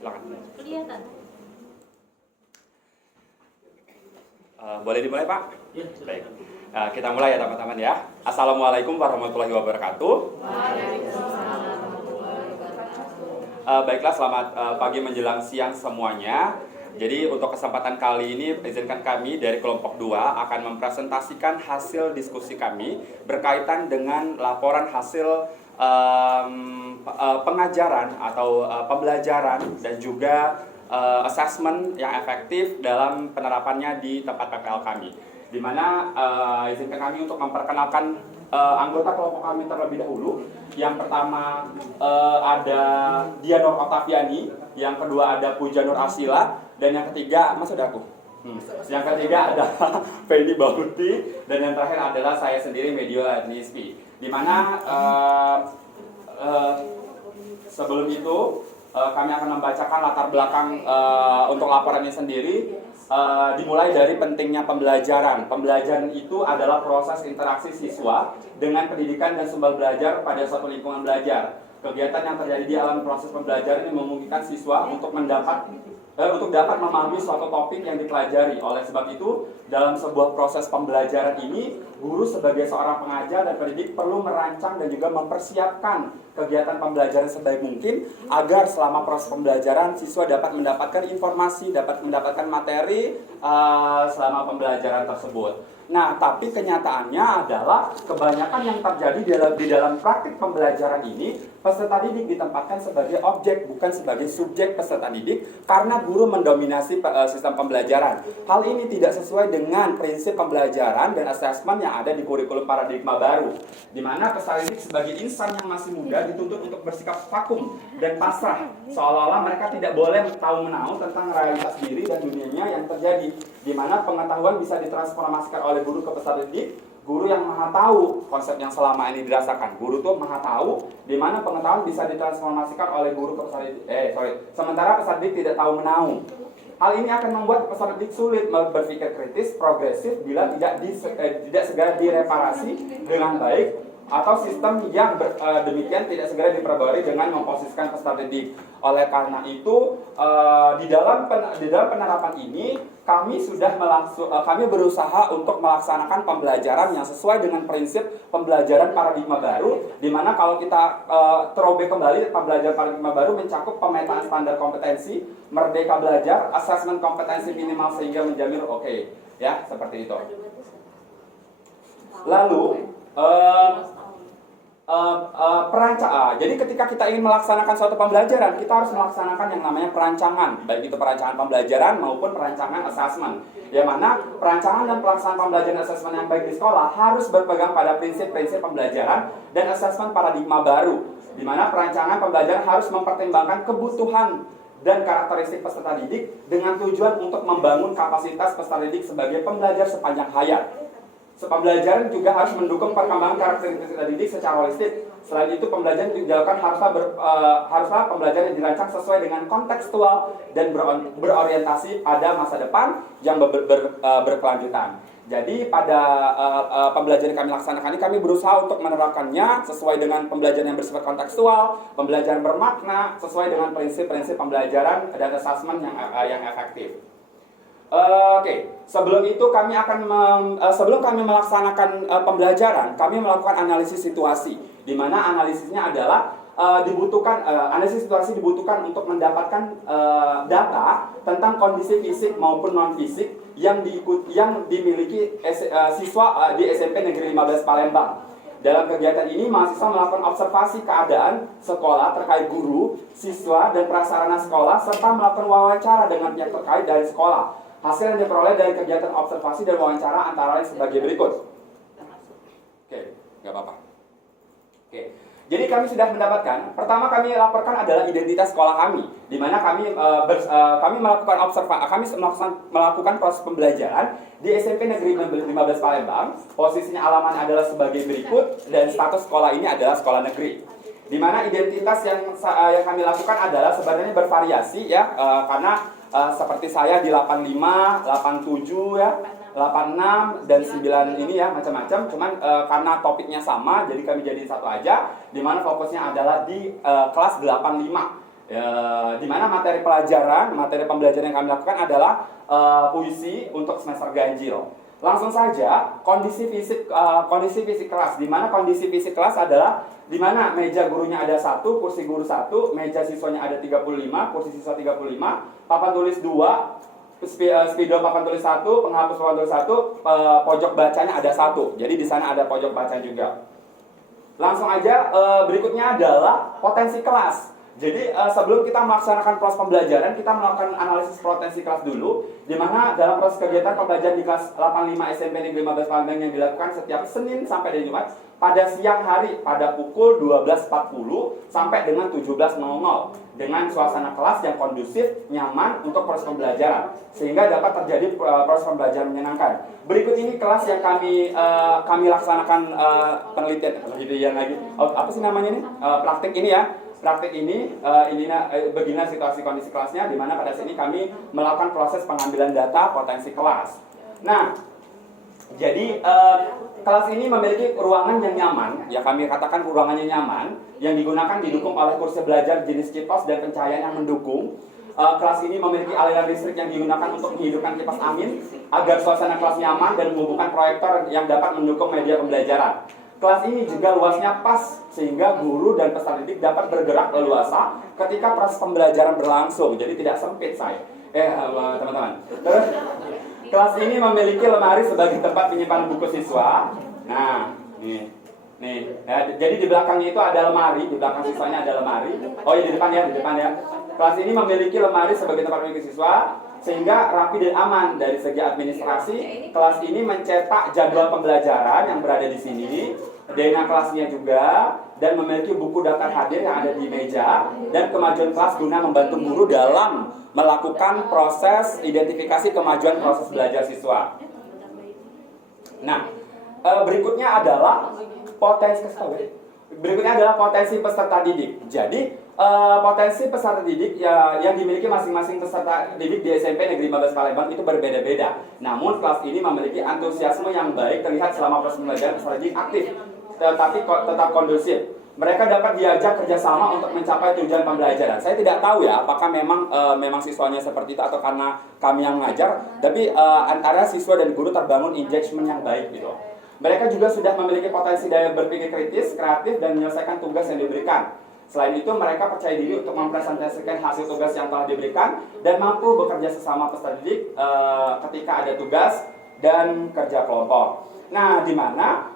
Silakan. Kelihatan. Boleh dimulai, Pak? Ya, Baik. Kita mulai ya teman-teman ya. Assalamualaikum warahmatullahi wabarakatuh. Baiklah, selamat pagi menjelang siang semuanya. Jadi untuk kesempatan kali ini izinkan kami dari kelompok 2 akan mempresentasikan hasil diskusi kami berkaitan dengan laporan hasil pengajaran atau pembelajaran dan juga assessment yang efektif dalam penerapannya di tempat PPL kami. Di mana izinkan kami untuk memperkenalkan anggota kelompok kami terlebih dahulu. Yang pertama ada Dianor Octaviani, yang kedua ada Puja Nur Asila, dan yang ketiga, Mas udah aku? Yang ketiga ada Fendi Bauti, dan yang terakhir adalah saya sendiri, Medio Adnispi. Di mana sebelum itu kami akan membacakan latar belakang untuk laporannya sendiri. Dimulai dari pentingnya pembelajaran. Pembelajaran itu adalah proses interaksi siswa dengan pendidikan dan sumber belajar pada suatu lingkungan belajar. Kegiatan yang terjadi di alam proses pembelajaran ini memungkinkan siswa untuk dapat memahami suatu topik yang dipelajari. Oleh sebab itu, dalam sebuah proses pembelajaran ini, guru sebagai seorang pengajar dan pendidik perlu merancang dan juga mempersiapkan kegiatan pembelajaran sebaik mungkin agar selama proses pembelajaran siswa dapat mendapatkan informasi, dapat mendapatkan materi selama pembelajaran tersebut. Nah, tapi kenyataannya adalah kebanyakan yang terjadi di dalam praktik pembelajaran ini, peserta didik ditempatkan sebagai objek, bukan sebagai subjek peserta didik, karena guru mendominasi sistem pembelajaran. Hal ini tidak sesuai dengan prinsip pembelajaran dan asesmen yang ada di kurikulum paradigma baru, di mana peserta didik sebagai insan yang masih muda dituntut untuk bersikap vakum dan pasrah, seolah-olah mereka tidak boleh tahu menahu tentang realitas diri dan dunianya yang terjadi, di mana pengetahuan bisa ditransformasikan oleh guru ke peserta didik. Guru yang maha tahu, konsep yang selama ini dirasakan, guru tuh maha tahu, di mana pengetahuan bisa ditransformasikan oleh guru ke peserta didik. Sementara peserta didik tidak tahu menahu. Hal ini akan membuat peserta didik sulit berpikir kritis, progresif bila tidak segera direparasi dengan baik, atau sistem yang demikian tidak segera diperbarui dengan memposisikan peserta didik. Oleh karena itu, di dalam penerapan ini kami berusaha untuk melaksanakan pembelajaran yang sesuai dengan prinsip pembelajaran paradigma baru, di mana kalau kita terobek kembali, pembelajaran paradigma baru mencakup pemetaan standar kompetensi, merdeka belajar, asesmen kompetensi minimal sehingga menjamin ya, seperti itu. Lalu jadi ketika kita ingin melaksanakan suatu pembelajaran, kita harus melaksanakan yang namanya perancangan, baik itu perancangan pembelajaran maupun perancangan asesmen. Yang mana perancangan dan pelaksanaan pembelajaran asesmen yang baik di sekolah harus berpegang pada prinsip-prinsip pembelajaran dan asesmen paradigma baru, di mana perancangan pembelajaran harus mempertimbangkan kebutuhan dan karakteristik peserta didik dengan tujuan untuk membangun kapasitas peserta didik sebagai pembelajar sepanjang hayat. Pembelajaran juga harus mendukung perkembangan karakteristik peserta didik secara holistik. Selain itu, pembelajaran dilakukan haruslah pembelajaran yang dirancang sesuai dengan kontekstual dan berorientasi pada masa depan yang berkelanjutan. Jadi pada pembelajaran yang kami laksanakan ini, kami berusaha untuk menerapkannya sesuai dengan pembelajaran yang bersifat kontekstual, pembelajaran bermakna, sesuai dengan prinsip-prinsip pembelajaran dan asesmen yang efektif. Sebelum itu sebelum kami melaksanakan pembelajaran, kami melakukan analisis situasi, di mana analisisnya adalah analisis situasi dibutuhkan untuk mendapatkan data tentang kondisi fisik maupun non fisik yang dimiliki siswa di SMP Negeri 15 Palembang. Dalam kegiatan ini, mahasiswa melakukan observasi keadaan sekolah terkait guru, siswa, dan prasarana sekolah, serta melakukan wawancara dengan pihak terkait dari sekolah. Hasil yang diperoleh dari kegiatan observasi dan wawancara antara lain sebagai berikut. Nggak apa-apa. Jadi kami sudah mendapatkan, pertama kami laporkan adalah identitas sekolah kami, di mana kami melakukan proses pembelajaran di SMP Negeri 15 Palembang. Posisinya alamatnya adalah sebagai berikut, dan status sekolah ini adalah sekolah negeri. Di mana identitas yang kami lakukan adalah sebenarnya bervariasi ya, karena seperti saya di 85, 87 ya, 86 dan 9 ini ya, macam-macam. Cuman karena topiknya sama, jadi kami jadi satu aja, di mana fokusnya adalah di kelas 85 Di mana materi pembelajaran yang kami lakukan adalah puisi untuk semester ganjil. Langsung saja kondisi fisik kelas. Di mana kondisi fisik kelas adalah di mana meja gurunya ada 1, kursi guru 1, meja siswanya ada 35, kursi siswa 35, papan tulis 2, spidol papan tulis 1, penghapus papan tulis 1, pojok bacanya ada 1. Jadi di sana ada pojok baca juga. Langsung aja berikutnya adalah potensi kelas. Jadi sebelum kita melaksanakan proses pembelajaran, kita melakukan analisis potensi kelas dulu, di mana dalam proses kegiatan pembelajaran di kelas 85 SMP Negeri 15 Palembang yang dilakukan setiap Senin sampai dengan Jumat pada siang hari pada pukul 12.40 sampai dengan 17.00 dengan suasana kelas yang kondusif, nyaman untuk proses pembelajaran sehingga dapat terjadi proses pembelajaran menyenangkan. Berikut ini kelas yang kami laksanakan penelitian lagi. Apa sih namanya ini? Praktik ini ya. Praktik ini begini situasi kondisi kelasnya, di mana pada sini kami melakukan proses pengambilan data potensi kelas. Nah, jadi kelas ini memiliki ruangan yang nyaman, ya kami katakan ruangannya nyaman, yang didukung oleh kursi belajar jenis kipas dan pencahayaan yang mendukung. Kelas ini memiliki aliran listrik yang digunakan untuk menghidupkan kipas angin agar suasana kelas nyaman dan menghubungkan proyektor yang dapat mendukung media pembelajaran. Kelas ini juga luasnya pas sehingga guru dan peserta didik dapat bergerak leluasa ketika proses pembelajaran berlangsung. Jadi tidak sempit teman-teman. Terus kelas ini memiliki lemari sebagai tempat penyimpanan buku siswa. Nah, nih. Jadi di belakangnya itu ada lemari, di belakang siswanya ada lemari. Oh ya di depan ya. Kelas ini memiliki lemari sebagai tempat penyimpanan siswa sehingga rapi dan aman. Dari segi administrasi, kelas ini mencetak jadwal pembelajaran yang berada di sini, dana kelasnya juga, dan memiliki buku daftar hadir yang ada di meja, dan kemajuan kelas guna membantu guru dalam melakukan proses identifikasi kemajuan proses belajar siswa. Nah, berikutnya adalah potensi peserta didik. Jadi potensi peserta didik yang dimiliki masing-masing peserta didik di SMP Negeri 15 Palembang itu berbeda-beda. Namun kelas ini memiliki antusiasme yang baik terlihat selama proses pembelajaran peserta didik aktif, tetapi tetap kondusif. Mereka dapat diajak kerjasama untuk mencapai tujuan pembelajaran. Saya tidak tahu ya, apakah memang siswanya seperti itu atau karena kami yang mengajar, tapi antara siswa dan guru terbangun engagement yang baik gitu. Mereka juga sudah memiliki potensi daya berpikir kritis, kreatif, dan menyelesaikan tugas yang diberikan. Selain itu, mereka percaya diri untuk mempresentasikan hasil tugas yang telah diberikan dan mampu bekerja sesama peserta didik ketika ada tugas dan kerja kelompok. Nah, di mana?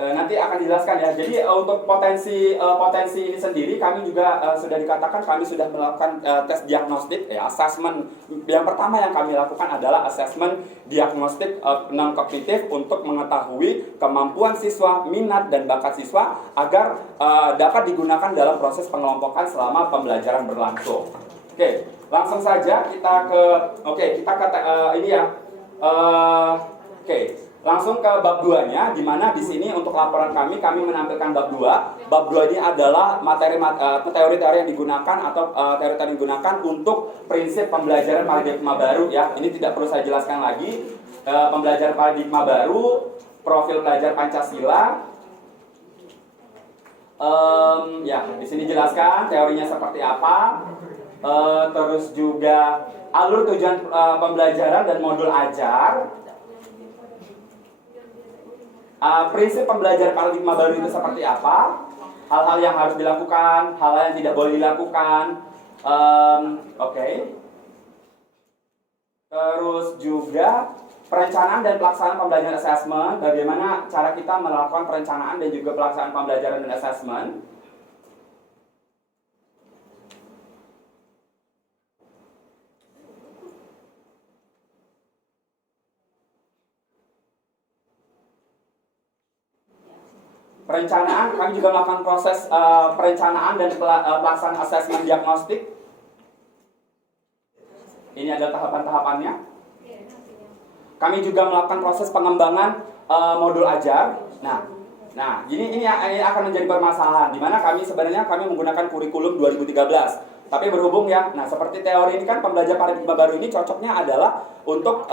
Nanti akan dijelaskan ya. Jadi untuk potensi ini sendiri kami juga sudah dikatakan kami sudah melakukan tes diagnostik ya, assessment. Yang pertama yang kami lakukan adalah assessment diagnostik non kognitif untuk mengetahui kemampuan siswa, minat dan bakat siswa agar dapat digunakan dalam proses pengelompokan selama pembelajaran berlangsung. Oke, langsung saja kita langsung ke bab 2-nya, di mana di sini untuk laporan kami menampilkan bab 2. Bab 2 ini adalah teori-teori yang digunakan atau teori-teori yang digunakan untuk prinsip pembelajaran paradigma baru ya. Ini tidak perlu saya jelaskan lagi. Pembelajaran paradigma baru, profil pelajar Pancasila. Di sini jelaskan teorinya seperti apa. Terus juga alur tujuan pembelajaran dan modul ajar. Prinsip pembelajaran paradigma baru itu seperti apa? Hal-hal yang harus dilakukan, hal-hal yang tidak boleh dilakukan. Terus juga perencanaan dan pelaksanaan pembelajaran assessment. Bagaimana cara kita melakukan perencanaan dan juga pelaksanaan pembelajaran dan assessment. Perencanaan, kami juga melakukan proses perencanaan dan pelaksanaan asesmen diagnostik. Ini adalah tahapan-tahapannya. Kami juga melakukan proses pengembangan modul ajar. Nah, Nah, ini akan menjadi permasalahan di mana kami menggunakan kurikulum 2013. Tapi berhubung ya, nah seperti teori ini kan pembelajaran paradigma baru ini cocoknya adalah untuk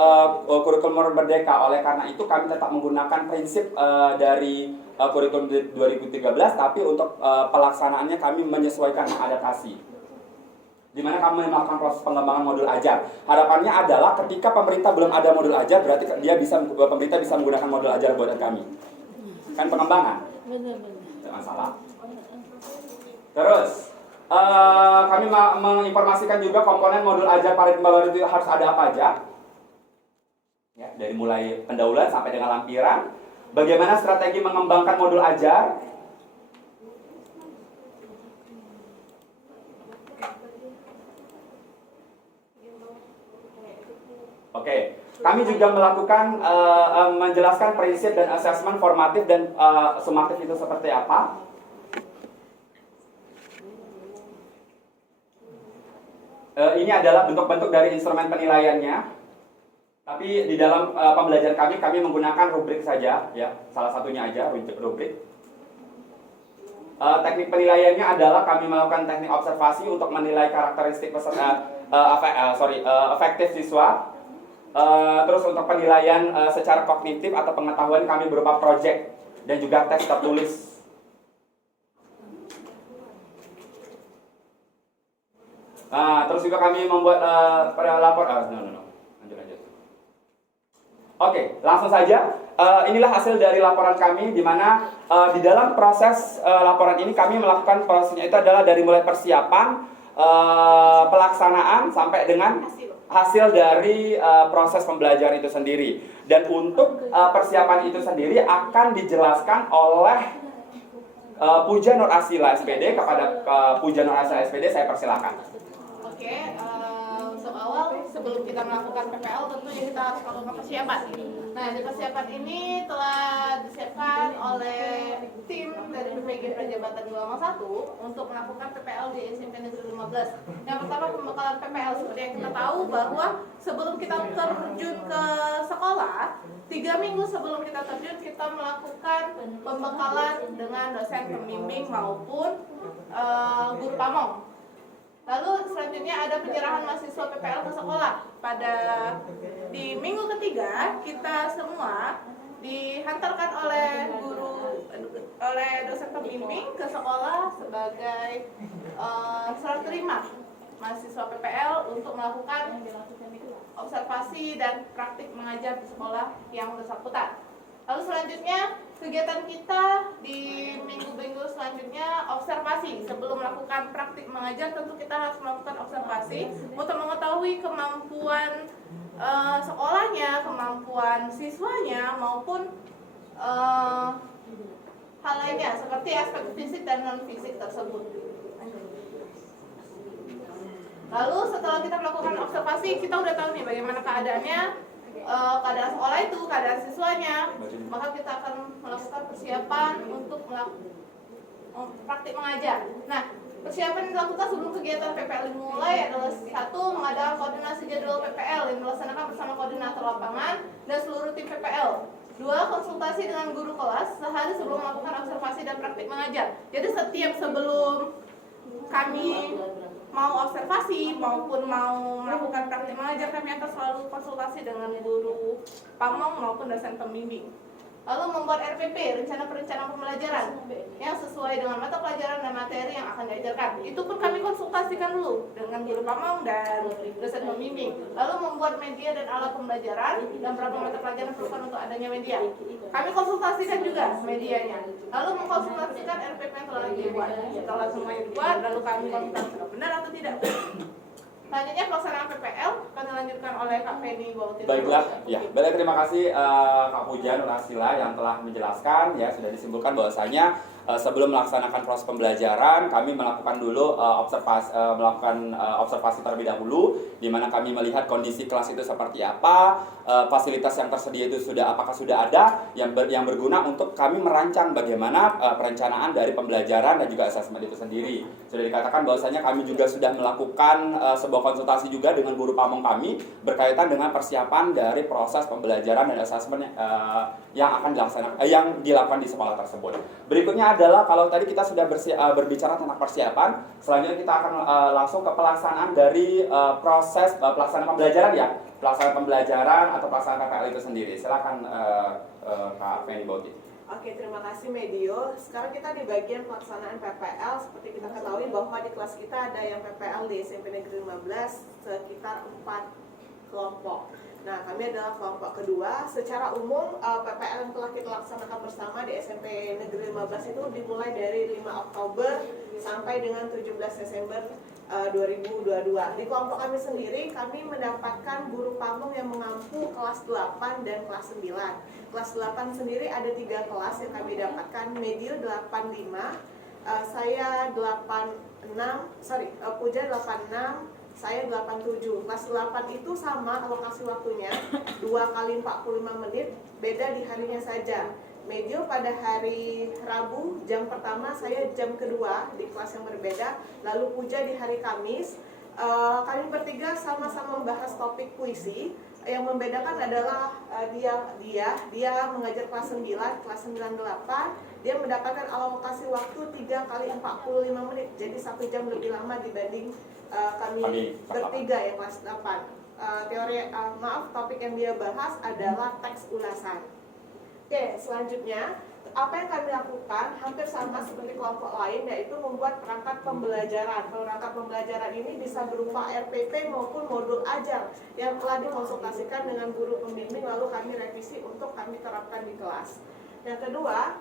kurikulum merdeka. Oleh karena itu kami tetap menggunakan prinsip dari kurikulum 2013, tapi untuk pelaksanaannya kami menyesuaikan, mengadaptasi. Di mana kami melakukan proses pengembangan modul ajar. Harapannya adalah ketika pemerintah belum ada modul ajar, berarti pemerintah bisa menggunakan modul ajar buatan kami. Kan pengembangan. Tidak masalah. Terus kami menginformasikan juga komponen modul ajar paradigma baru itu harus ada apa aja. Ya, dari mulai pendahuluan sampai dengan lampiran. Bagaimana strategi mengembangkan modul ajar. Oke, kami juga melakukan menjelaskan prinsip dan asesmen formatif dan sumatif itu seperti apa. Ini adalah bentuk-bentuk dari instrumen penilaiannya. Tapi di dalam pembelajaran kami menggunakan rubrik saja, ya, salah satunya aja rubrik. Teknik penilaiannya adalah kami melakukan teknik observasi untuk menilai karakteristik efektif siswa. Terus untuk penilaian secara kognitif atau pengetahuan kami berupa project dan juga tes tertulis. Terus juga kami membuat lanjut. Oke, langsung saja. Inilah hasil dari laporan kami, di mana di dalam proses laporan ini kami melakukan prosesnya itu adalah dari mulai persiapan, pelaksanaan sampai dengan hasil dari proses pembelajaran itu sendiri. Dan untuk persiapan itu sendiri akan dijelaskan oleh Puja Nur Asila SPD. Kepada Puja Nur Asila SPD saya persilakan. Oke, untuk awal sebelum kita melakukan PPL tentunya kita harus melakukan persiapan. Nah, di persiapan ini telah disiapkan oleh tim dari PPG Prajabatan 201 untuk melakukan PPL di SMP Negeri 15. Yang pertama, pembekalan PPL. Seperti yang kita tahu bahwa sebelum kita terjun ke sekolah, 3 minggu sebelum kita terjun, kita melakukan pembekalan dengan dosen pembimbing maupun guru pamong. Lalu selanjutnya ada penyerahan mahasiswa PPL ke sekolah. Di minggu ketiga kita semua dihantarkan oleh dosen pembimbing ke sekolah sebagai serah terima mahasiswa PPL untuk melakukan observasi dan praktik mengajar di sekolah yang bersangkutan. Lalu selanjutnya kegiatan kita di minggu-minggu selanjutnya observasi. Sebelum melakukan praktik mengajar tentu kita harus melakukan observasi untuk mengetahui kemampuan sekolahnya, kemampuan siswanya maupun hal lainnya seperti aspek fisik dan non fisik tersebut. Lalu setelah kita melakukan observasi, kita udah tahu nih bagaimana keadaannya, keadaan sekolah itu, keadaan siswanya, maka kita akan melakukan persiapan untuk praktik mengajar. Nah, persiapan yang dilakukan sebelum kegiatan PPL dimulai adalah 1. Mengadakan koordinasi jadwal PPL yang dilaksanakan bersama koordinator lapangan dan seluruh tim PPL. 2. Konsultasi dengan guru kelas sehari sebelum melakukan observasi dan praktik mengajar. Jadi setiap sebelum kami mau observasi maupun mau melakukan praktik mengajar, kami akan selalu konsultasi dengan guru pamong maupun dosen pembimbing. Lalu membuat RPP, rencana perencanaan pembelajaran, yang sesuai dengan mata pelajaran dan materi yang akan diajarkan. Itu pun kami konsultasikan dulu dengan guru pamong dan dosen pembimbing. Lalu membuat media dan alat pembelajaran dan berapa mata pelajaran perlukan untuk adanya media. Kami konsultasikan juga medianya. Lalu mengkonsultasikan RPP yang telah dibuat. Setelah semuanya dibuat, lalu kami konsultasikan benar atau tidak. Selanjutnya pelaksanaan PPL akan dilanjutkan oleh Kak Penny Bautin. Baiklah, ya. Baik, terima kasih Kak Puja Nur Asila yang telah menjelaskan, ya, sudah disimpulkan bahwasanya sebelum melaksanakan proses pembelajaran, kami melakukan dulu observasi terlebih dahulu, di mana kami melihat kondisi kelas itu seperti apa, fasilitas yang tersedia itu apakah sudah ada yang berguna untuk kami merancang bagaimana perencanaan dari pembelajaran dan juga asesmen itu sendiri. Sudah dikatakan bahwasanya kami juga sudah melakukan sebuah konsultasi juga dengan guru pamong kami berkaitan dengan persiapan dari proses pembelajaran dan asesmen yang dilakukan di sekolah tersebut. Berikutnya adalah kalau tadi kita sudah berbicara tentang persiapan, selanjutnya kita akan langsung ke pelaksanaan dari proses pelaksanaan pembelajaran ya, pelaksanaan pembelajaran atau pelaksanaan PPL itu sendiri. Silakan Kak Feni Bauti. Oke, terima kasih Medio. Sekarang kita di bagian pelaksanaan PPL. Seperti kita ketahui bahwa di kelas kita ada yang PPL di SMP Negeri 15 sekitar 4 kelompok. Nah, kami adalah kelompok kedua. Secara umum, PPL yang telah kita laksanakan bersama di SMP Negeri 15 itu dimulai dari 5 Oktober sampai dengan 17 Desember 2022. Di kelompok kami sendiri, kami mendapatkan guru pamong yang mengampu kelas 8 dan kelas 9. Kelas 8 sendiri ada 3 kelas yang kami dapatkan, Medio 85, saya 86, Puja 86, saya 87. Kelas 8 itu sama alokasi waktunya 2 kali 45 menit, beda di harinya saja. Medio pada hari Rabu jam pertama, saya jam kedua di kelas yang berbeda. Lalu Puja di hari Kamis. Kami bertiga sama-sama membahas topik puisi. Yang membedakan adalah dia mengajar kelas 9, kelas 98. Dia mendapatkan alokasi waktu 3 kali 45 menit. Jadi 1 jam lebih lama dibanding kami bertiga ya kelas 8. Topik yang dia bahas adalah teks ulasan. Oke, selanjutnya apa yang kami lakukan hampir sama seperti kelompok lain, yaitu membuat perangkat pembelajaran. Perangkat pembelajaran ini bisa berupa RPP maupun modul ajar yang telah dikonsultasikan dengan guru pembimbing, lalu kami revisi untuk kami terapkan di kelas. Yang kedua,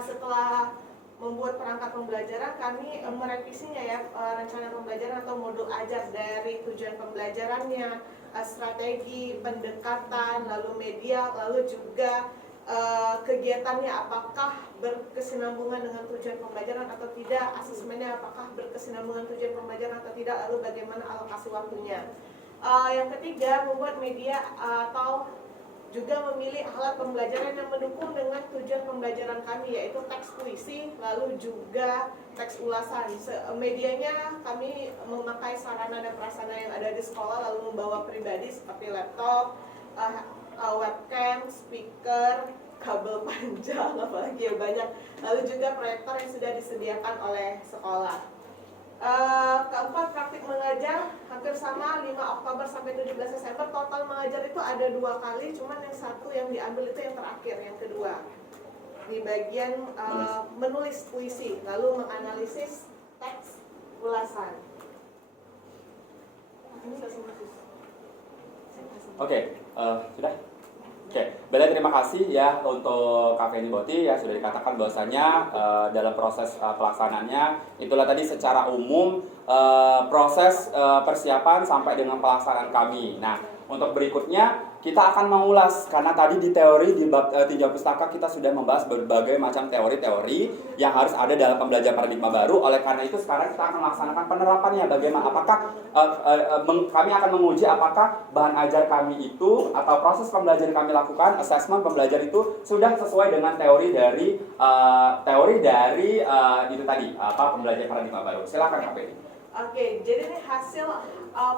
setelah membuat perangkat pembelajaran, kami merevisinya ya, rencana pembelajaran atau modul ajar dari tujuan pembelajarannya, strategi, pendekatan, lalu media, lalu juga kegiatannya apakah berkesinambungan dengan tujuan pembelajaran atau tidak, asesmennya apakah berkesinambungan tujuan pembelajaran atau tidak, lalu bagaimana alokasi waktunya. Yang ketiga, membuat media atau juga memilih alat pembelajaran yang mendukung dengan tujuan pembelajaran kami, yaitu teks puisi, lalu juga teks ulasan. Medianya kami memakai sarana dan prasarana yang ada di sekolah, lalu membawa pribadi seperti laptop, webcam, speaker, kabel panjang, apalagi ya banyak. Lalu juga proyektor yang sudah disediakan oleh sekolah. Keempat, praktik mengajar hampir sama 5 Oktober sampai 17 Desember. Total mengajar itu ada 2 kali, cuman yang satu yang diambil itu yang terakhir, yang kedua di bagian menulis puisi, lalu menganalisis teks ulasan. Ini Oke, sudah? Oke, berarti terima kasih ya untuk Kak Feni Bauti ya, sudah dikatakan bahwasanya dalam proses pelaksanaannya itulah tadi secara umum proses persiapan sampai dengan pelaksanaan kami. Nah, untuk berikutnya kita akan mengulas, karena tadi di teori di bab tinjau pustaka kita sudah membahas berbagai macam teori-teori yang harus ada dalam pembelajaran paradigma baru. Oleh karena itu sekarang kita akan melaksanakan penerapannya. Bagaimana, apakah kami akan menguji apakah bahan ajar kami itu atau proses pembelajaran kami lakukan, asesmen pembelajaran itu sudah sesuai dengan teori dari itu tadi, pembelajaran paradigma baru. Silakan Kak Feni. Oke, jadi ini hasil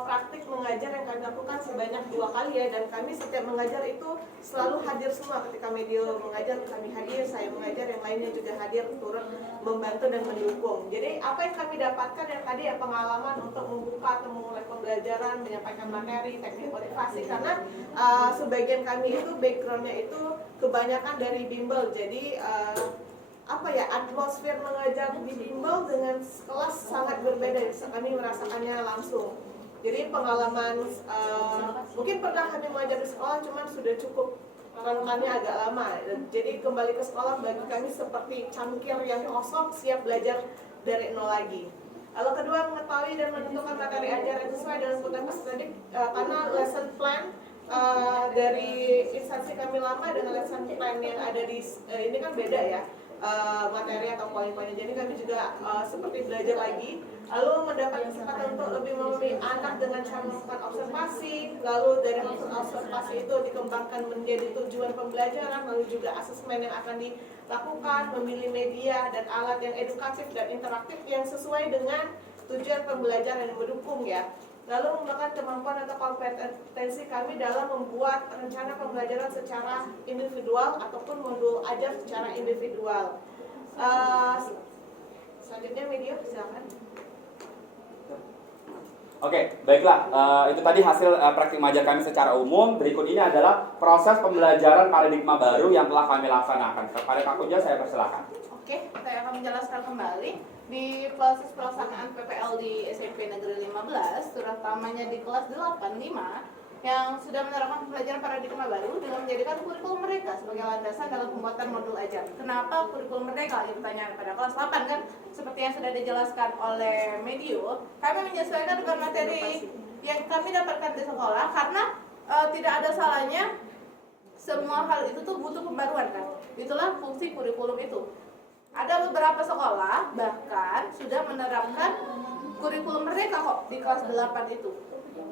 praktik mengajar yang kami lakukan sebanyak 2 kali ya, dan kami setiap mengajar itu selalu hadir semua. Ketika Medio mengajar, kami hadir, saya mengajar, yang lainnya juga hadir turut membantu dan mendukung. Jadi apa yang kami dapatkan yang tadi ya, pengalaman untuk membuka atau memulai pembelajaran, menyampaikan materi, teknik motivasi, karena sebagian kami itu backgroundnya itu kebanyakan dari bimbel, jadi atmosfer mengajar di bimbel dengan kelas sangat berbeda. Kami merasakannya langsung. Jadi pengalaman mungkin pernah kami mengajar di sekolah, cuman sudah cukup rentannya agak lama. Jadi kembali ke sekolah bagi kami seperti cangkir yang kosong, siap belajar dari nol lagi. Lalu kedua, mengetahui dan menentukan materi ajar yang sesuai dengan kebutuhan peserta didik, karena lesson plan dari instansi kami lama dengan lesson plan yang ada di ini kan beda ya. materi atau poin-poinnya. Jadi kami juga seperti belajar lagi, lalu mendapat kesempatan untuk lebih memahami anak dengan cara melakukan observasi, lalu dari hasil observasi itu dikembangkan menjadi tujuan pembelajaran, lalu juga asesmen yang akan dilakukan, memilih media dan alat yang edukatif dan interaktif yang sesuai dengan tujuan pembelajaran yang mendukung ya. Lalu menggunakan kemampuan atau kompetensi kami dalam membuat rencana pembelajaran secara individual ataupun modul ajar secara individual. Selanjutnya media, silakan. Oke, baiklah. Itu tadi hasil praktik mengajar kami secara umum. Berikut ini adalah proses pembelajaran paradigma baru yang telah kami laksanakan. Kepada Kak Kunja saya persilakan. Oke, saya akan menjelaskan kembali. Di proses pelaksanaan PPL di SMP Negeri 15, terutamanya di kelas 8-5, yang sudah menerapkan pembelajaran paradigma baru dengan menjadikan kurikulum mereka sebagai landasan dalam pembuatan modul ajar. Kenapa kurikulum mereka? Yang pertanyaan pada kelas 8 kan, seperti yang sudah dijelaskan oleh Medio, kami menyesuaikan dengan materi yang kami dapatkan di sekolah karena tidak ada salahnya semua hal itu tuh butuh pembaruan kan. Itulah fungsi kurikulum itu. Ada beberapa sekolah bahkan sudah menerapkan kurikulum mereka kok di kelas 8 itu.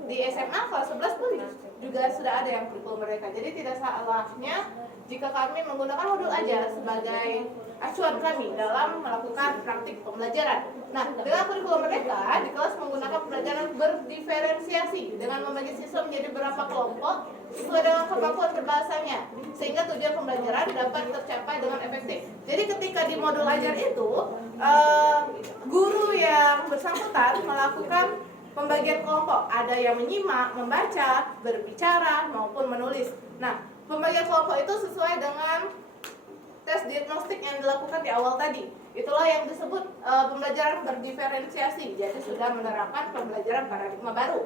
Di SMA kelas 11 pun juga sudah ada yang kurikulum mereka. Jadi tidak salahnya jika kami menggunakan modul ajar sebagai acuan kami dalam melakukan praktik pembelajaran. Nah, dengan kurikulum mereka di kelas menggunakan pembelajaran berdiferensiasi dengan membagi siswa menjadi beberapa kelompok sesuai dengan kemampuan berbahasanya, sehingga tujuan pembelajaran dapat tercapai dengan efektif. Jadi ketika di modul ajar itu, guru yang bersangkutan melakukan pembagian kelompok, ada yang menyimak, membaca, berbicara, maupun menulis. Nah, pembagian kelompok itu sesuai dengan tes diagnostik yang dilakukan di awal tadi. Itulah yang disebut pembelajaran berdiferensiasi. Jadi sudah menerapkan pembelajaran paradigma baru.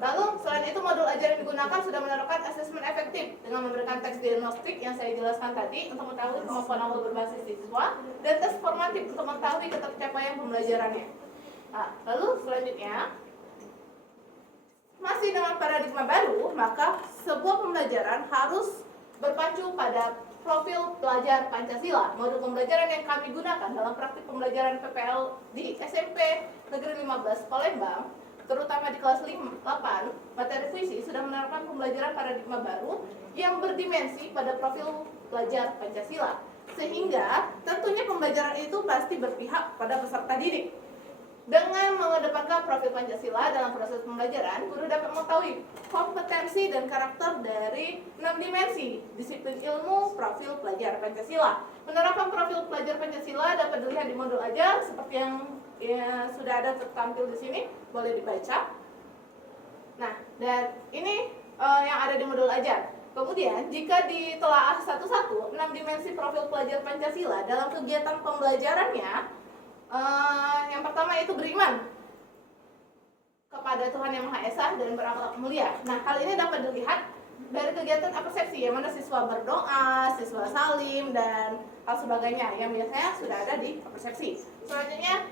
Lalu selain itu modul ajar yang digunakan sudah menerapkan asesmen efektif dengan memberikan tes diagnostik yang saya jelaskan tadi untuk mengetahui kemampuan awal berbasis siswa dan tes formatif untuk mengetahui ketercapaian pembelajarannya. Nah, lalu selanjutnya masih dengan paradigma baru, maka sebuah pembelajaran harus berpacu pada profil pelajar Pancasila. Modul pembelajaran yang kami gunakan dalam praktik pembelajaran PPL di SMP Negeri 15 Palembang, terutama di kelas 8, materi puisi sudah menerapkan pembelajaran paradigma baru yang berdimensi pada profil pelajar Pancasila. Sehingga tentunya pembelajaran itu pasti berpihak pada peserta didik. Dengan mengedepankan profil Pancasila dalam proses pembelajaran, guru dapat mengetahui kompetensi dan karakter dari 6 dimensi disiplin ilmu profil pelajar Pancasila. Menerapkan profil pelajar Pancasila dapat dilihat di modul ajar seperti yang sudah ada tertampil di sini, boleh dibaca. Nah, dan ini yang ada di modul ajar. Kemudian, jika ditelaah satu-satu 6 dimensi profil pelajar Pancasila dalam kegiatan pembelajarannya, yang pertama itu beriman kepada Tuhan Yang Maha Esa dan berakhlak mulia. Nah, hal ini dapat dilihat dari kegiatan apesepsi, yang mana siswa berdoa, siswa salim, dan hal sebagainya yang biasanya sudah ada di apesepsi. Selanjutnya,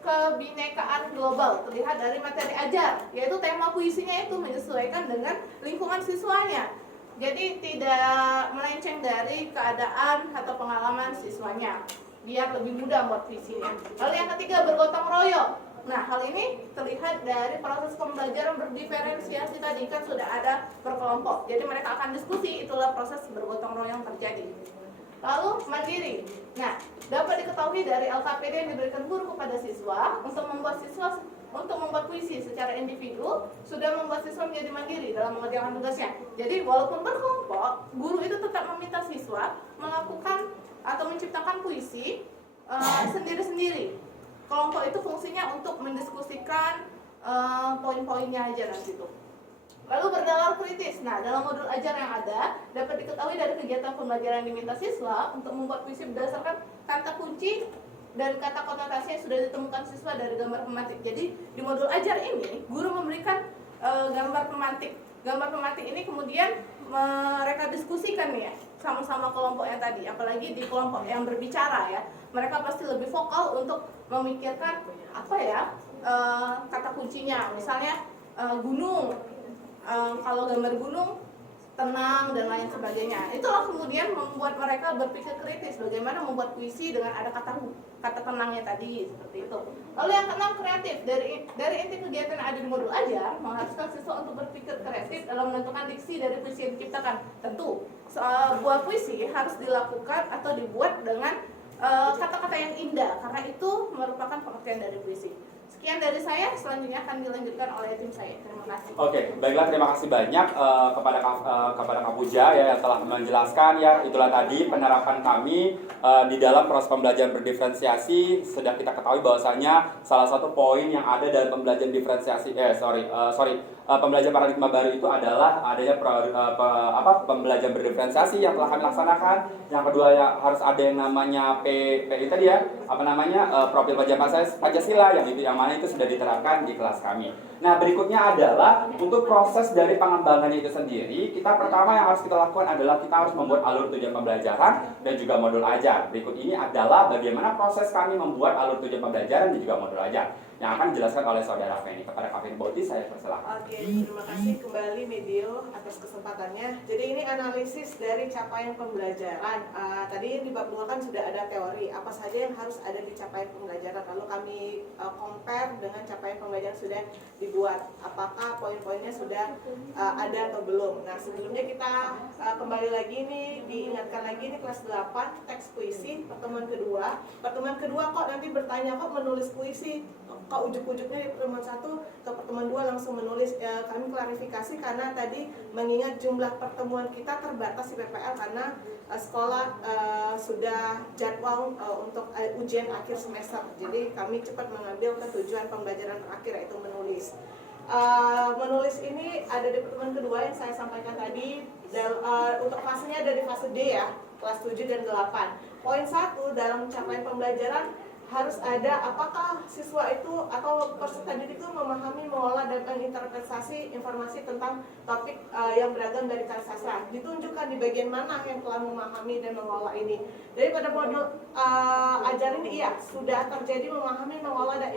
kebinekaan global terlihat dari materi ajar, yaitu tema puisinya itu menyesuaikan dengan lingkungan siswanya. Jadi tidak melenceng dari keadaan atau pengalaman siswanya, biar lebih mudah buat puisinya. Lalu yang ketiga, bergotong royong. Nah, hal ini terlihat dari proses pembelajaran berdiferensiasi tadi, kan sudah ada berkelompok. Jadi mereka akan diskusi, itulah proses bergotong royong terjadi. Lalu mandiri. Nah, dapat diketahui dari LKPD yang diberikan guru kepada siswa untuk membuat puisi secara individu, sudah membuat siswa menjadi mandiri dalam mengerjakan tugasnya. Jadi walaupun berkelompok, guru itu tetap meminta siswa melakukan atau menciptakan puisi sendiri-sendiri. Kelompok itu fungsinya untuk mendiskusikan poin-poinnya aja nanti tuh. Lalu bernalar kritis. Nah, dalam modul ajar yang ada dapat diketahui dari kegiatan pembelajaran diminta siswa untuk membuat puisi berdasarkan kata kunci dan kata konotasi yang sudah ditemukan siswa dari gambar pemantik. Jadi di modul ajar ini guru memberikan gambar pemantik. Gambar pemantik ini kemudian mereka diskusikan nih ya sama-sama kelompok yang tadi, apalagi di kelompok yang berbicara ya, mereka pasti lebih vokal untuk memikirkan apa ya kata kuncinya. Misalnya gunung, kalau gambar gunung tenang dan lain sebagainya. Itulah kemudian membuat mereka berpikir kritis bagaimana membuat puisi dengan ada kata tenangnya tadi, seperti itu. Lalu yang keenam, kreatif. Dari inti kegiatan yang ada di modul ajar mengharuskan siswa untuk berpikir kreatif dalam menentukan diksi dari puisi yang diciptakan. Tentu sebuah puisi harus dilakukan atau dibuat dengan kata-kata yang indah, karena itu merupakan pengertian dari puisi. Sekian dari saya, selanjutnya akan dilanjutkan oleh tim saya. Terima kasih. Oke, baiklah, terima kasih banyak kepada Kak Puja ya yang telah menjelaskan ya. Itulah tadi penerapan kami di dalam proses pembelajaran berdiferensiasi. Sudah kita ketahui bahwasanya salah satu poin yang ada dalam pembelajaran diferensiasi pembelajaran paradigma baru itu adalah adanya pembelajaran berdiferensiasi yang telah kami laksanakan. Yang kedua ya harus ada yang namanya PI tadi ya, profil Pancasila yang mana itu sudah diterapkan di kelas kami. Nah, berikutnya adalah untuk proses dari pengembangannya itu sendiri, kita pertama yang harus kita lakukan adalah kita harus membuat alur tujuan pembelajaran dan juga modul ajar. Berikut ini adalah bagaimana proses kami membuat alur tujuan pembelajaran dan juga modul ajar yang akan dijelaskan oleh saudara Feni. Kepada Kak Feni Bauti, saya persilakan. Oke, terima kasih kembali Medio atas kesempatannya. Jadi ini analisis dari capaian pembelajaran. Tadi di bab 2 kan sudah ada teori, apa saja yang harus ada di capaian pembelajaran. Lalu kami compare dengan capaian pembelajaran sudah dibuat. Apakah poin-poinnya sudah ada atau belum. Nah, sebelumnya kita kembali lagi nih, diingatkan lagi nih kelas 8, teks puisi, pertemuan kedua. Pertemuan kedua kok nanti bertanya, kok menulis puisi? Kok ujuk-ujuknya di pertemuan 1 ke pertemuan 2 langsung menulis. Kami klarifikasi karena tadi mengingat jumlah pertemuan kita terbatas di PPL karena sekolah sudah jadwal untuk ujian akhir semester. Jadi kami cepat mengambil ke tujuan pembelajaran terakhir, yaitu menulis. Menulis ini ada di pertemuan kedua yang saya sampaikan tadi. Untuk fasenya ada di fase D ya, kelas 7 dan 8. Poin 1 dalam capaian pembelajaran harus ada apakah siswa itu atau peserta didik itu memahami, mengolah, dan menginterpretasi informasi tentang topik yang beragam dari karya sastra. Ditunjukkan di bagian mana yang telah memahami dan mengolah ini. Jadi pada modul ajar ini iya sudah terjadi memahami, mengolah, dan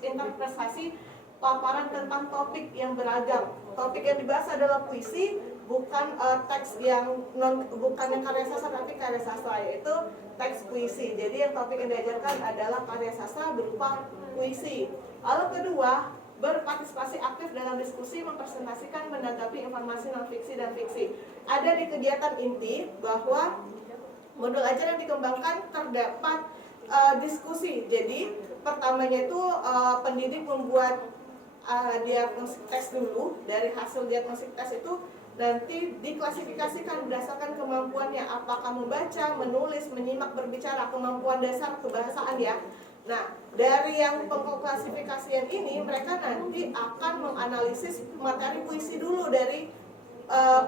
interpretasi paparan tentang topik yang beragam. Topik yang dibahas adalah puisi, bukan teks yang bukan yang karya sastra tapi karya sastra, yaitu teks puisi. Jadi yang topik yang diajarkan adalah karya sastra berupa puisi. Lalu kedua, berpartisipasi aktif dalam diskusi, mempresentasikan, menanggapi informasi non fiksi dan fiksi. Ada di kegiatan inti bahwa modul ajar yang dikembangkan terdapat diskusi. Jadi pertamanya itu pendidik membuat diagnostik tes dulu. Dari hasil diagnostik tes itu nanti diklasifikasikan berdasarkan kemampuannya, apakah membaca, menulis, menyimak, berbicara, kemampuan dasar kebahasaan ya. Nah, dari yang pengklasifikasian ini mereka nanti akan menganalisis materi puisi dulu dari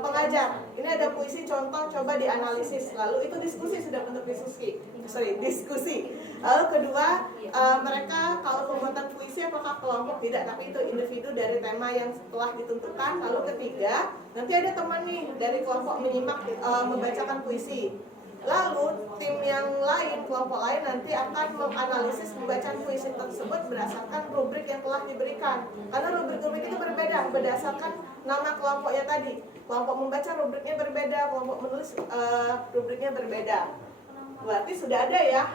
pengajar. Ini ada puisi contoh, coba dianalisis. Lalu itu diskusi, sudah bentuk diskusi. Lalu kedua, mereka kalau pembuatan puisi apakah kelompok, tidak, tapi itu individu dari tema yang telah ditentukan. Lalu ketiga, nanti ada teman nih dari kelompok menyimak, membacakan puisi. Lalu tim yang lain, kelompok lain nanti akan menganalisis pembacaan puisi tersebut berdasarkan rubrik yang telah diberikan. Karena rubrik-rubrik itu berbeda berdasarkan nama kelompoknya tadi. Kelompok membaca rubriknya berbeda, kelompok menulis rubriknya berbeda. Berarti sudah ada ya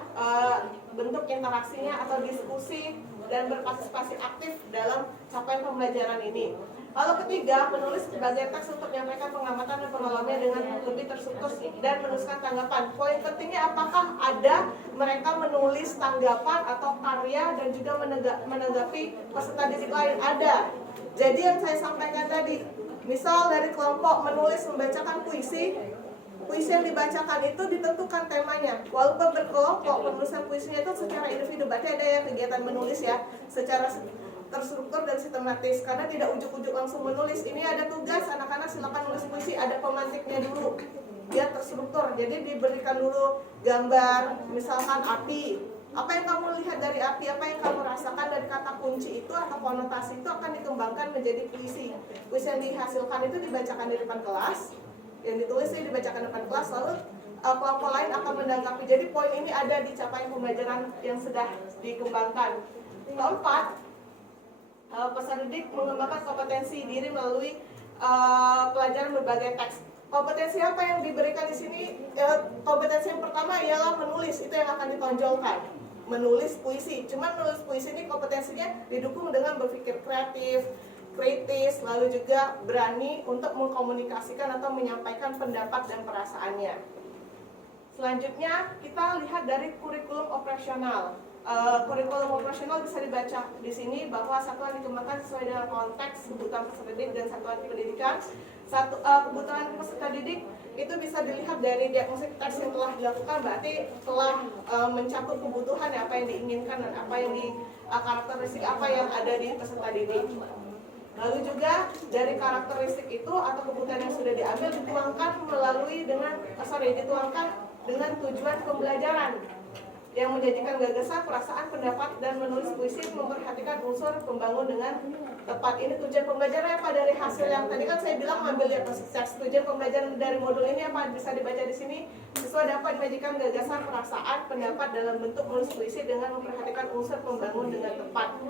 bentuk interaksinya atau diskusi dan berpartisipasi aktif dalam capaian pembelajaran ini. Lalu ketiga, menulis sebagai teks untuk menyampaikan pengamatan dan pengalamannya dengan lebih terstruktur dan menuliskan tanggapan. Poin pentingnya apakah ada mereka menulis tanggapan atau karya dan juga menanggapi peserta didik lain? Ada. Jadi yang saya sampaikan tadi, misal dari kelompok menulis membacakan puisi yang dibacakan itu ditentukan temanya. Walaupun berkelompok, penulisan puisinya itu secara individu, berarti ada ya kegiatan menulis ya, secara terstruktur dan sistematis, karena tidak ujuk-ujuk langsung menulis. Ini ada tugas, anak-anak silakan nulis puisi, ada pemantiknya dulu, dia terstruktur. Jadi diberikan dulu gambar, misalkan api. Apa yang kamu lihat dari api, apa yang kamu rasakan dari kata kunci itu atau konotasi itu akan dikembangkan menjadi puisi. Puisi yang dihasilkan itu dibacakan di depan kelas, yang ditulis itu dibacakan di depan kelas, lalu kelompok lain akan menanggapi. Jadi poin ini ada di capaian pembelajaran yang sudah dikembangkan. Keempat, peserta didik mengembangkan kompetensi diri melalui pelajaran berbagai teks. Kompetensi apa yang diberikan di sini? Kompetensi yang pertama ialah menulis, itu yang akan ditonjolkan. Menulis puisi. Cuman menulis puisi ini kompetensinya didukung dengan berpikir kreatif, kritis, lalu juga berani untuk mengkomunikasikan atau menyampaikan pendapat dan perasaannya. Selanjutnya kita lihat dari kurikulum operasional. Kurikulum operasional bisa dibaca di sini bahwa satuan dikembangkan sesuai dengan konteks kebutuhan peserta didik dan satuan pendidikan. Kebutuhan peserta didik itu bisa dilihat dari diagnostik tes yang telah dilakukan, berarti telah mencakup kebutuhan apa yang diinginkan dan apa yang karakteristik apa yang ada di peserta didik. Lalu juga dari karakteristik itu atau kebutuhan yang sudah diambil dituangkan dengan tujuan pembelajaran yang menjadikan gagasan, perasaan, pendapat, dan menulis puisi memperhatikan unsur pembangun dengan tepat. Ini tujuan pembelajaran apa dari hasil yang tadi kan saya bilang mengambil diagnostik teks. Tujuan pembelajaran dari modul ini apa bisa dibaca di sini? Siswa dapat menyajikan gagasan, perasaan, pendapat dalam bentuk menulis puisi dengan memperhatikan unsur pembangun dengan tepat.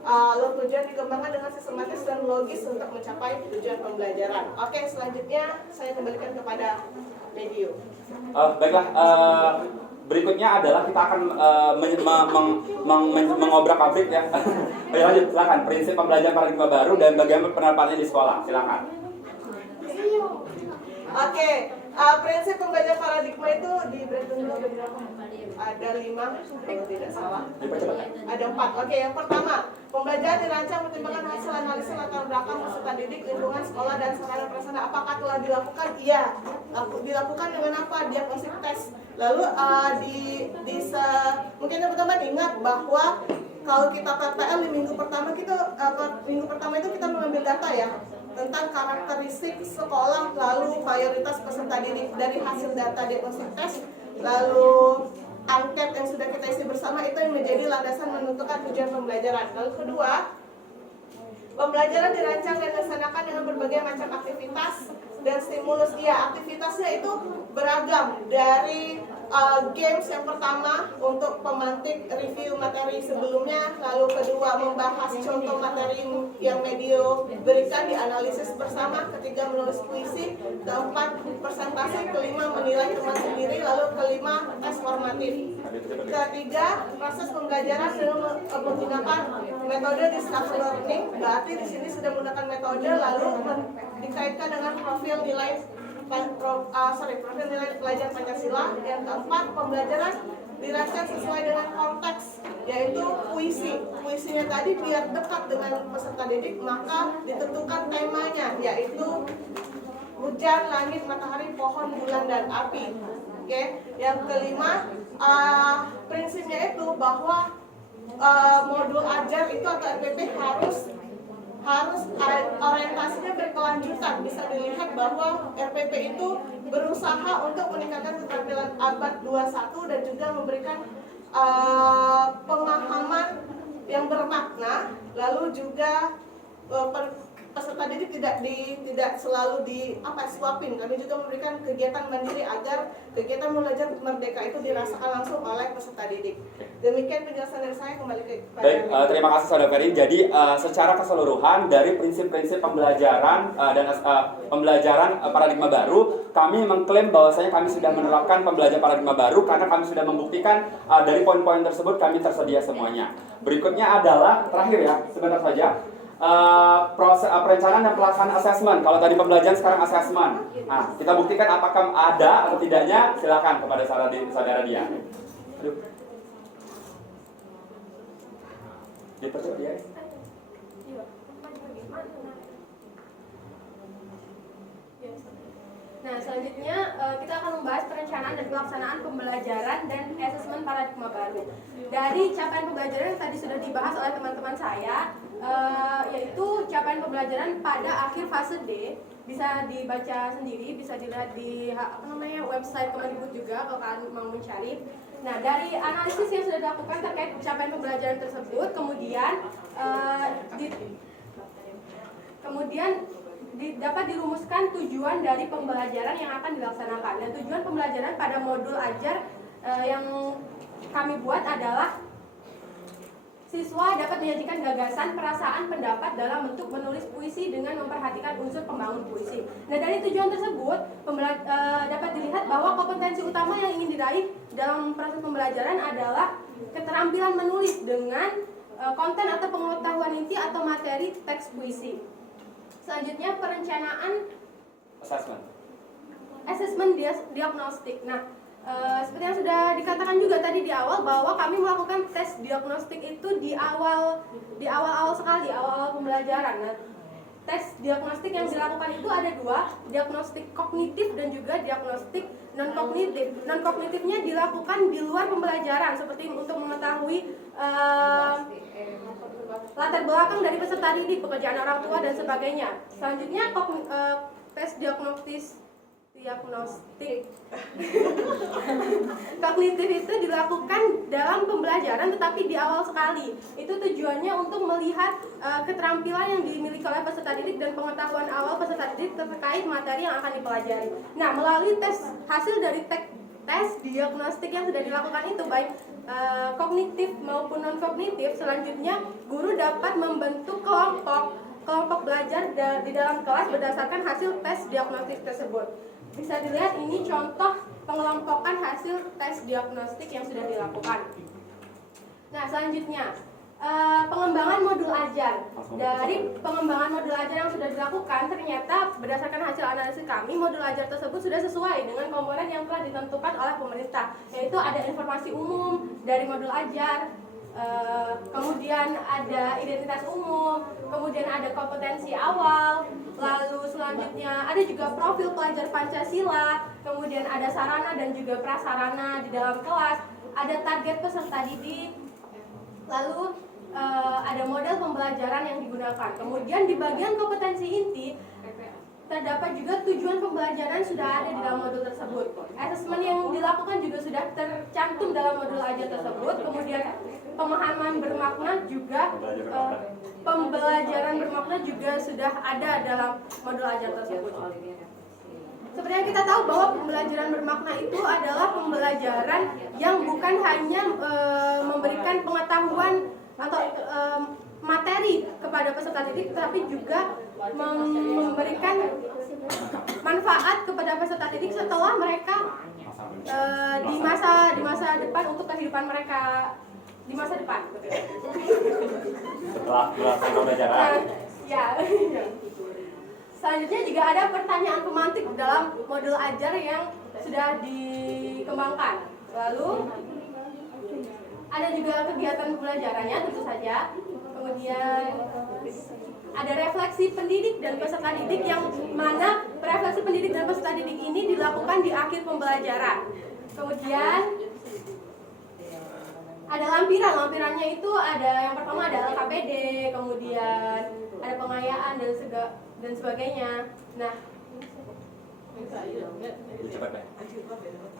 Lalu tujuan dikembangkan dengan sistematis dan logis untuk mencapai tujuan pembelajaran. Oke, selanjutnya saya kembalikan kepada Medio. Baiklah, berikutnya adalah kita akan mengobrak-abrik ya. Ayo lanjut, silakan. Prinsip pembelajaran paradigma baru dan bagaimana penerapannya di sekolah. Silakan. Oke, prinsip pembelajaran paradigma itu di breakdown dulu ada 5 kalau tidak salah. Ada 4. Oke, yang pertama, pembelajaran dirancang mempertimbangkan hasil analisis latar belakang peserta didik, lingkungan sekolah dan sarana prasarana. Apakah telah dilakukan? Iya. Dilakukan dengan apa? Diagnostik tes. Lalu mungkin teman-teman ingat bahwa kalau kita PPL di minggu pertama itu kita mengambil data ya tentang karakteristik sekolah, lalu prioritas peserta didik dari hasil data diagnostik tes, lalu angket yang sudah kita isi bersama itu yang menjadi landasan menentukan tujuan pembelajaran. Lalu kedua, pembelajaran dirancang dan dilaksanakan dengan berbagai macam aktivitas dan stimulus. Iya, aktivitasnya itu beragam dari games yang pertama untuk pemantik review materi sebelumnya, lalu kedua membahas contoh materi yang Medio berikan dianalisis bersama, ketiga menulis puisi, keempat presentasi, kelima menilai teman sendiri, lalu kelima tes formatif. Ketiga, proses pembelajaran dengan menggunakan metode discover learning, berarti di sini sudah menggunakan metode lalu dikaitkan dengan profil nilai pelajaran Pancasila. Yang keempat, pembelajaran dirancang sesuai dengan konteks, yaitu puisi. Puisinya tadi biar dekat dengan peserta didik, maka ditentukan temanya, yaitu hujan, langit, matahari, pohon, bulan, dan api. Oke. Yang kelima, prinsipnya itu bahwa modul ajar itu atau RPP harus orientasinya berkelanjutan. Bisa dilihat bahwa RPP itu berusaha untuk meningkatkan keterampilan abad 21 dan juga memberikan pemahaman yang bermakna, lalu juga peserta didik tidak selalu suapin. Kami juga memberikan kegiatan mandiri agar kegiatan belajar merdeka itu dirasakan langsung oleh peserta didik. Demikian penjelasan dari saya, kembali ke Baik, terima kasih Saudara Ferry. Jadi secara keseluruhan dari prinsip-prinsip pembelajaran dan pembelajaran paradigma baru, kami mengklaim bahwasanya kami sudah menerapkan pembelajaran paradigma baru karena kami sudah membuktikan dari poin-poin tersebut kami tersedia semuanya. Berikutnya adalah terakhir ya, sebentar saja. Proses perencanaan dan pelaksanaan asesmen. Kalau tadi pembelajaran, sekarang asesmen. Nah, kita buktikan apakah ada atau tidaknya. Silakan kepada saudara dia. Aduh. Dipercepat ya. Nah, selanjutnya kita akan membahas perencanaan dan pelaksanaan pembelajaran dan asesmen paradigma baru. Dari capaian pembelajaran yang tadi sudah dibahas oleh teman-teman saya, yaitu capaian pembelajaran pada akhir fase D, bisa dibaca sendiri, bisa dilihat di website Kemendikbud juga kalau kalian mau mencari. Nah, dari analisis yang sudah dilakukan terkait capaian pembelajaran tersebut, kemudian dapat dirumuskan tujuan dari pembelajaran yang akan dilaksanakan. Dan tujuan pembelajaran pada modul ajar yang kami buat adalah siswa dapat menyajikan gagasan, perasaan, pendapat dalam bentuk menulis puisi dengan memperhatikan unsur pembangun puisi. Nah, dari tujuan tersebut dapat dilihat bahwa kompetensi utama yang ingin diraih dalam proses pembelajaran adalah keterampilan menulis dengan konten atau pengetahuan inti atau materi teks puisi. Selanjutnya perencanaan assessment diagnostik. Nah, seperti yang sudah dikatakan juga tadi di awal bahwa kami melakukan tes diagnostik itu di awal sekali, awal pembelajaran. Nah, tes diagnostik yang dilakukan itu ada dua, diagnostik kognitif dan juga diagnostik non kognitif. Non kognitifnya dilakukan di luar pembelajaran seperti untuk mengetahui latar belakang dari peserta didik, pekerjaan orang tua dan sebagainya. Selanjutnya tes diagnostik kognitif itu dilakukan dalam pembelajaran tetapi di awal sekali. Itu tujuannya untuk melihat keterampilan yang dimiliki oleh peserta didik dan pengetahuan awal peserta didik terkait materi yang akan dipelajari. Nah, melalui hasil dari tes diagnostik yang sudah dilakukan itu baik kognitif maupun non kognitif, selanjutnya guru dapat membentuk kelompok belajar di dalam kelas berdasarkan hasil tes diagnostik tersebut. Bisa dilihat ini contoh pengelompokan hasil tes diagnostik yang sudah dilakukan. Nah, selanjutnya pengembangan modul ajar. Dari pengembangan modul ajar yang sudah dilakukan, ternyata berdasarkan hasil analisis kami, modul ajar tersebut sudah sesuai dengan komponen yang telah ditentukan oleh pemerintah, yaitu ada informasi umum dari modul ajar, kemudian ada identitas umum, kemudian ada kompetensi awal, lalu selanjutnya ada juga profil pelajar Pancasila, kemudian ada sarana dan juga prasarana di dalam kelas, ada target peserta didik, lalu ada model pembelajaran yang digunakan. Kemudian di bagian kompetensi inti terdapat juga tujuan pembelajaran sudah ada di dalam modul tersebut. Asesmen yang dilakukan juga sudah tercantum dalam modul ajar tersebut. Kemudian pemahaman bermakna juga pembelajaran bermakna juga sudah ada dalam modul ajar tersebut. Seperti yang kita tahu bahwa pembelajaran bermakna itu adalah pembelajaran yang bukan hanya memberikan pengetahuan atau materi kepada peserta didik, tapi juga memberikan manfaat kepada peserta didik setelah mereka di masa depan untuk kehidupan mereka di masa depan. Setelah pembelajaran. Ya. Selanjutnya juga ada pertanyaan pemantik dalam modul ajar yang sudah dikembangkan. Lalu ada juga kegiatan pembelajarannya tentu saja. Kemudian ada refleksi pendidik dan peserta didik yang mana refleksi pendidik dan peserta didik ini dilakukan di akhir pembelajaran. Kemudian ada lampirannya itu ada yang pertama ada LKPD, kemudian ada pengayaan dan sebagainya. Nah,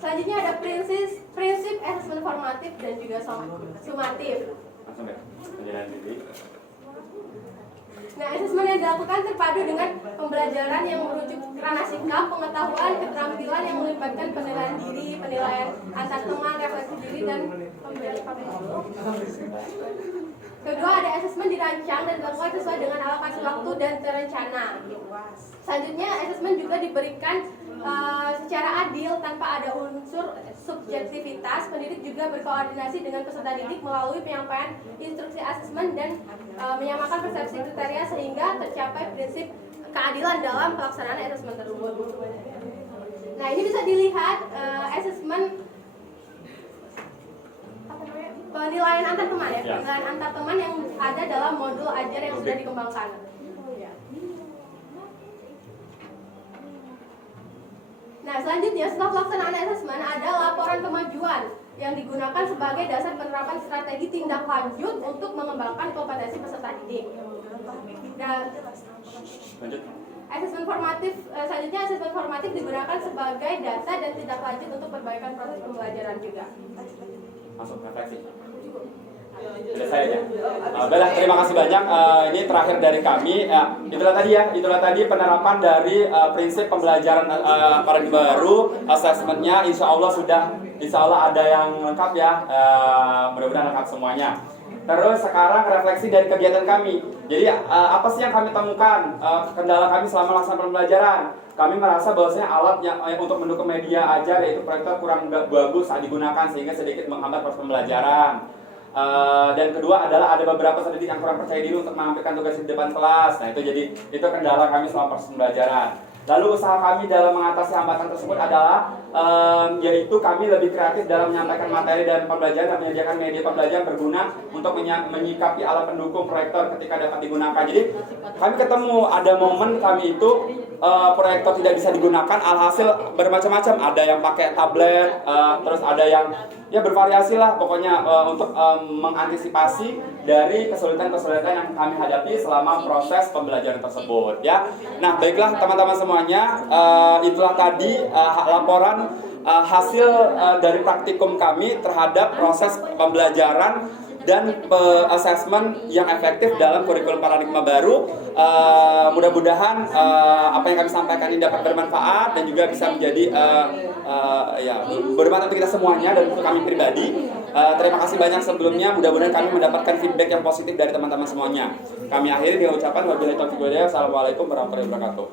selanjutnya ada prinsip asesmen formatif dan juga sumatif. Nah, asesmen yang dilakukan terpadu dengan pembelajaran yang merujuk ranah sikap, pengetahuan, keterampilan yang melibatkan penilaian diri, penilaian antar teman, refleksi diri, dan kedua, ada asesmen dirancang dan dilakukan sesuai dengan alokasi waktu dan terencana. Selanjutnya, asesmen juga diberikan secara adil tanpa ada unsur subjektivitas. Pendidik juga berkoordinasi dengan peserta didik melalui penyampaian instruksi asesmen dan menyamakan persepsi kriteria sehingga tercapai prinsip keadilan dalam pelaksanaan asesmen tersebut. Nah, ini bisa dilihat asesmen penilaian antar teman ya, penilaian antar teman yang ada dalam modul ajar yang sudah dikembangkan. Nah, selanjutnya setelah pelaksanaan asesmen ada laporan kemajuan yang digunakan sebagai dasar penerapan strategi tindak lanjut untuk mengembangkan kompetensi peserta didik. Dan asesmen formatif selanjutnya asesmen formatif digunakan sebagai data dan tindak lanjut untuk perbaikan proses pembelajaran juga. Masuk refleksi. Selesai ya. Baiklah, terima kasih banyak. Ini terakhir dari kami. Itulah tadi penerapan dari prinsip pembelajaran paradigma baru. Asesmennya insya Allah ada yang lengkap ya. Mudah-mudahan lengkap semuanya. Terus sekarang refleksi dari kegiatan kami. Jadi apa sih yang kami temukan kendala kami selama melaksanakan pembelajaran? Kami merasa bahwasanya alat yang untuk mendukung media ajar yaitu proyektor kurang bagus saat digunakan sehingga sedikit menghambat proses pembelajaran. Dan kedua adalah ada beberapa pendidik yang kurang percaya diri untuk menampilkan tugas di depan kelas. Nah itu kendala kami selama proses pembelajaran. Lalu usaha kami dalam mengatasi hambatan tersebut adalah yaitu kami lebih kreatif dalam menyampaikan materi dan pembelajaran dan menyediakan media pembelajaran berguna untuk menyikapi alat pendukung proyektor ketika dapat digunakan. Jadi kami ketemu ada momen kami itu proyektor tidak bisa digunakan, alhasil bermacam-macam. Ada yang pakai tablet, terus ada yang ya bervariasi lah pokoknya untuk mengantisipasi dari kesulitan-kesulitan yang kami hadapi selama proses pembelajaran tersebut ya. Nah baiklah teman-teman semuanya, itulah tadi laporan hasil dari praktikum kami terhadap proses pembelajaran dan assessment yang efektif dalam kurikulum paradigma baru. Mudah-mudahan apa yang kami sampaikan ini dapat bermanfaat dan juga bisa menjadi ya bermanfaat untuk kita semuanya dan untuk kami pribadi. Terima kasih banyak sebelumnya. Mudah-mudahan kami mendapatkan feedback yang positif dari teman-teman semuanya. Kami akhiri dengan ucapan wabillahi taufiq wal hidayah. Assalamualaikum warahmatullahi wabarakatuh.